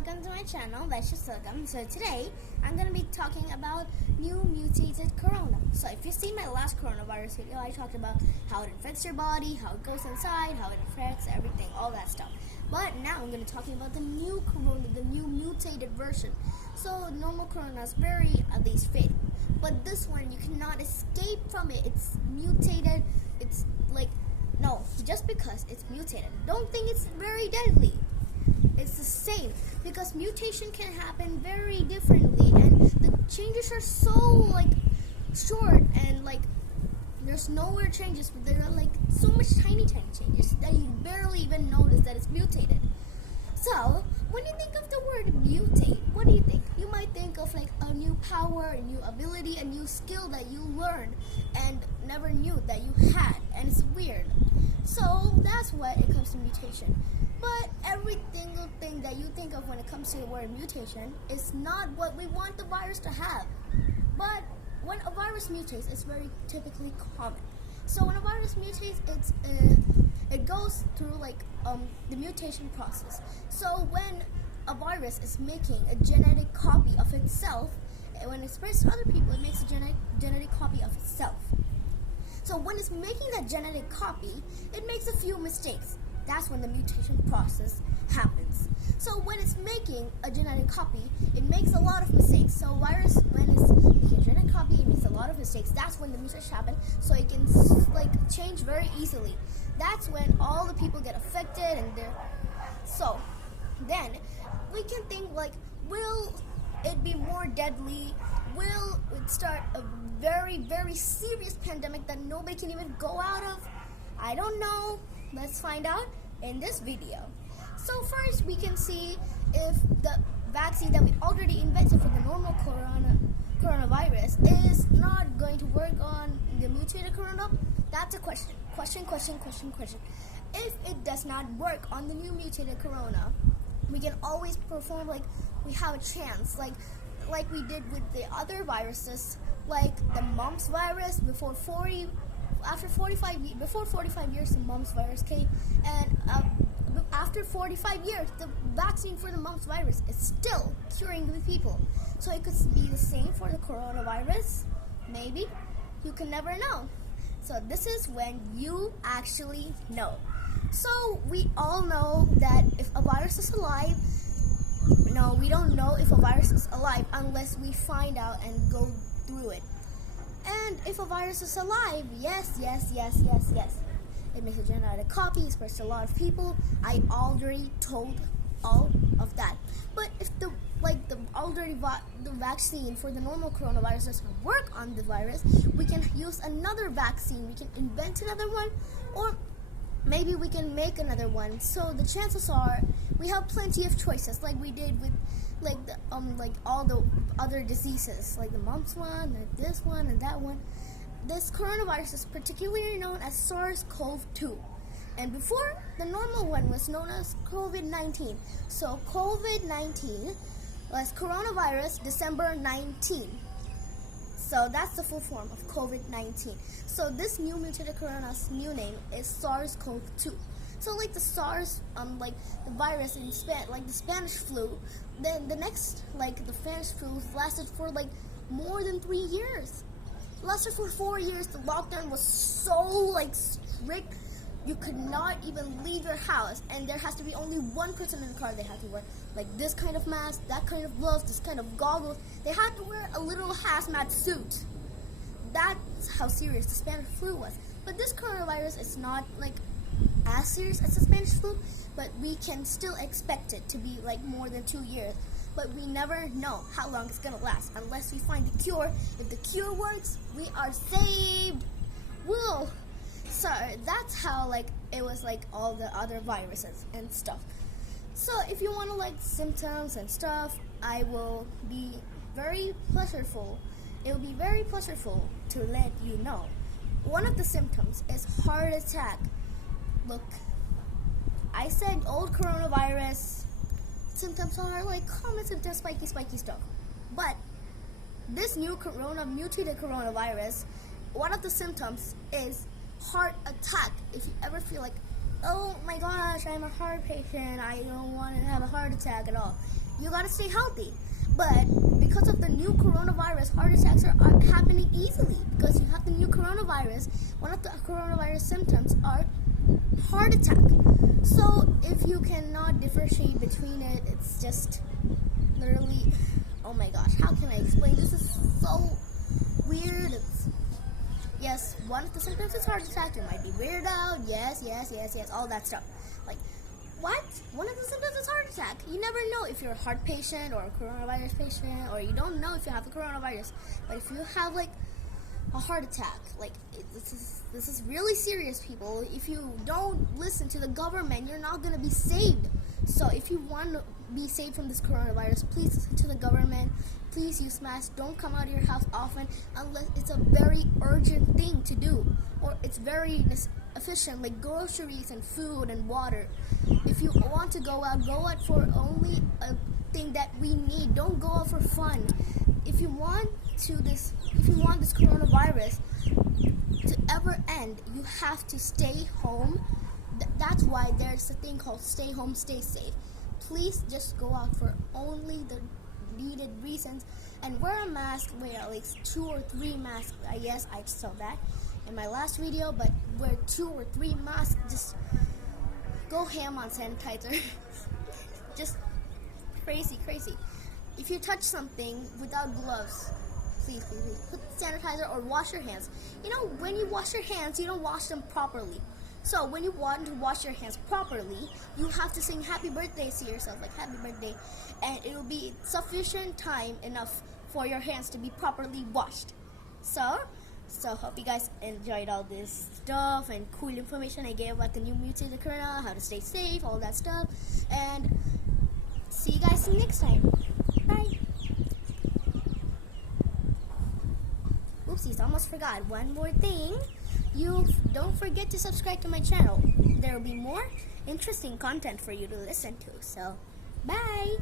welcome to my channel, Vaishu. So today, I'm going to be talking about new mutated corona. So if you've seen my last coronavirus video, I talked about how it infects your body, how it goes inside, how it affects everything, all that stuff. But now I'm going to be talking about the new corona, the new mutated version. So normal corona is very, at least, fatal. But this one, you cannot escape from it. It's mutated. It's like, no, just because it's mutated, don't think it's very deadly. It's the same, because mutation can happen very differently, and the changes are so short, and there's nowhere changes, but there are so much tiny changes that you barely even notice that it's mutated. So when you think of the word mutate, what do you think? You might think of a new power, a new ability, a new skill that you learned and never knew that you had, and it's weird. So that's what it comes to mutation. But every single thing that you think of when it comes to the word mutation is not what we want the virus to have. But when a virus mutates, it's very typically common. So when a virus mutates, it goes through the mutation process. So when a virus is making a genetic copy of itself, when it spreads to other people, it makes a genetic copy of itself. So when it's making that genetic copy, it makes a few mistakes. That's when the mutation process happens. So when it's making a genetic copy, it makes a lot of mistakes. So virus, when it's making a genetic copy, it makes a lot of mistakes. That's when the mutation happens. So it can change very easily. That's when all the people get affected, and so then we can think will it be more deadly? Will it start a very, very serious pandemic that nobody can even go out of? I don't know. Let's find out in this video. So first, we can see if the vaccine that we already invented for the normal coronavirus is not going to work on the mutated corona. That's a question. Question. If it does not work on the new mutated corona, we can always perform we have a chance, like we did with the other viruses, like the mumps virus before 45 years the mumps virus came, and after 45 years the vaccine for the mumps virus is still curing the people. So it could be the same for the coronavirus. Maybe. You can never know. So this is when you actually know. So we all know that if a virus is alive, no, we don't know if a virus is alive unless we find out and go through it. And if a virus is alive, yes. It makes a genetic copy, it spreads to a lot of people. I already told all of that. But if the vaccine for the normal coronavirus doesn't work on the virus, we can use another vaccine. We can invent another one, or maybe we can make another one. So the chances are we have plenty of choices, like we did with all the other diseases, like the mumps one, and this one, and that one. This coronavirus is particularly known as SARS-CoV2. And before, the normal one was known as COVID-19. So COVID-19 was coronavirus December 19. So that's the full form of COVID-19. So this new mutated corona's new name is SARS-CoV2. So the SARS, the virus in the Spanish flu, then the next, the Spanish flu lasted for more than 3 years. It lasted for 4 years. The lockdown was so strict. You could not even leave your house, and there has to be only one person in the car. They had to wear this kind of mask, that kind of gloves, this kind of goggles. They had to wear a little hazmat suit. That's how serious the Spanish flu was. But this coronavirus is not as serious as the Spanish flu, but we can still expect it to be more than 2 years. But we never know how long it's gonna last unless we find the cure. If the cure works, we are saved. Whoa! So that's how it was all the other viruses and stuff. So if you want symptoms and stuff, I will be very pleasureful. It will be very pleasureful to let you know. One of the symptoms is heart attack. Look, I said old coronavirus symptoms are common symptoms, spiky stuff. But this new mutated coronavirus, one of the symptoms is heart attack. If you ever feel oh my gosh, I'm a heart patient, I don't want to have a heart attack at all, you gotta stay healthy. But because of the new coronavirus, heart attacks are happening easily because you have the new coronavirus. One of the coronavirus symptoms are heart attack. So if you cannot differentiate between it, it's just literally, oh my gosh, how can I explain? This is so weird. Yes, one of the symptoms is heart attack. You might be weirded out. Yes, all that stuff. Like, what? One of the symptoms is heart attack. You never know if you're a heart patient or a coronavirus patient, or you don't know if you have the coronavirus. But if you have like a heart attack, like this is really serious, people. If you don't listen to the government, you're not gonna be saved. So if you want to be saved from this coronavirus, please listen to the government. Please use masks. Don't come out of your house often unless it's a very urgent thing to do, or it's very efficient, like groceries and food and water. If you want to go out for only a thing that we need. Don't go out for fun. If you want this coronavirus to ever end, you have to stay home. That's why there's a thing called stay home, stay safe. Please just go out for only the needed reasons and wear a mask. Wear at least 2 or 3 masks. Yes, I saw that in my last video, but wear 2 or 3 masks. Just go ham on sanitizer. Just crazy. If you touch something without gloves, please put sanitizer or wash your hands. You know, when you wash your hands, you don't wash them properly. So when you want to wash your hands properly, you have to sing happy birthday to yourself, like happy birthday, and it will be sufficient time enough for your hands to be properly washed. So hope you guys enjoyed all this stuff and cool information I gave about the new mutated corona, how to stay safe, all that stuff, and see you guys next time. Bye. Oopsies, almost forgot one more thing. You don't forget to subscribe to my channel. There will be more interesting content for you to listen to. So, bye!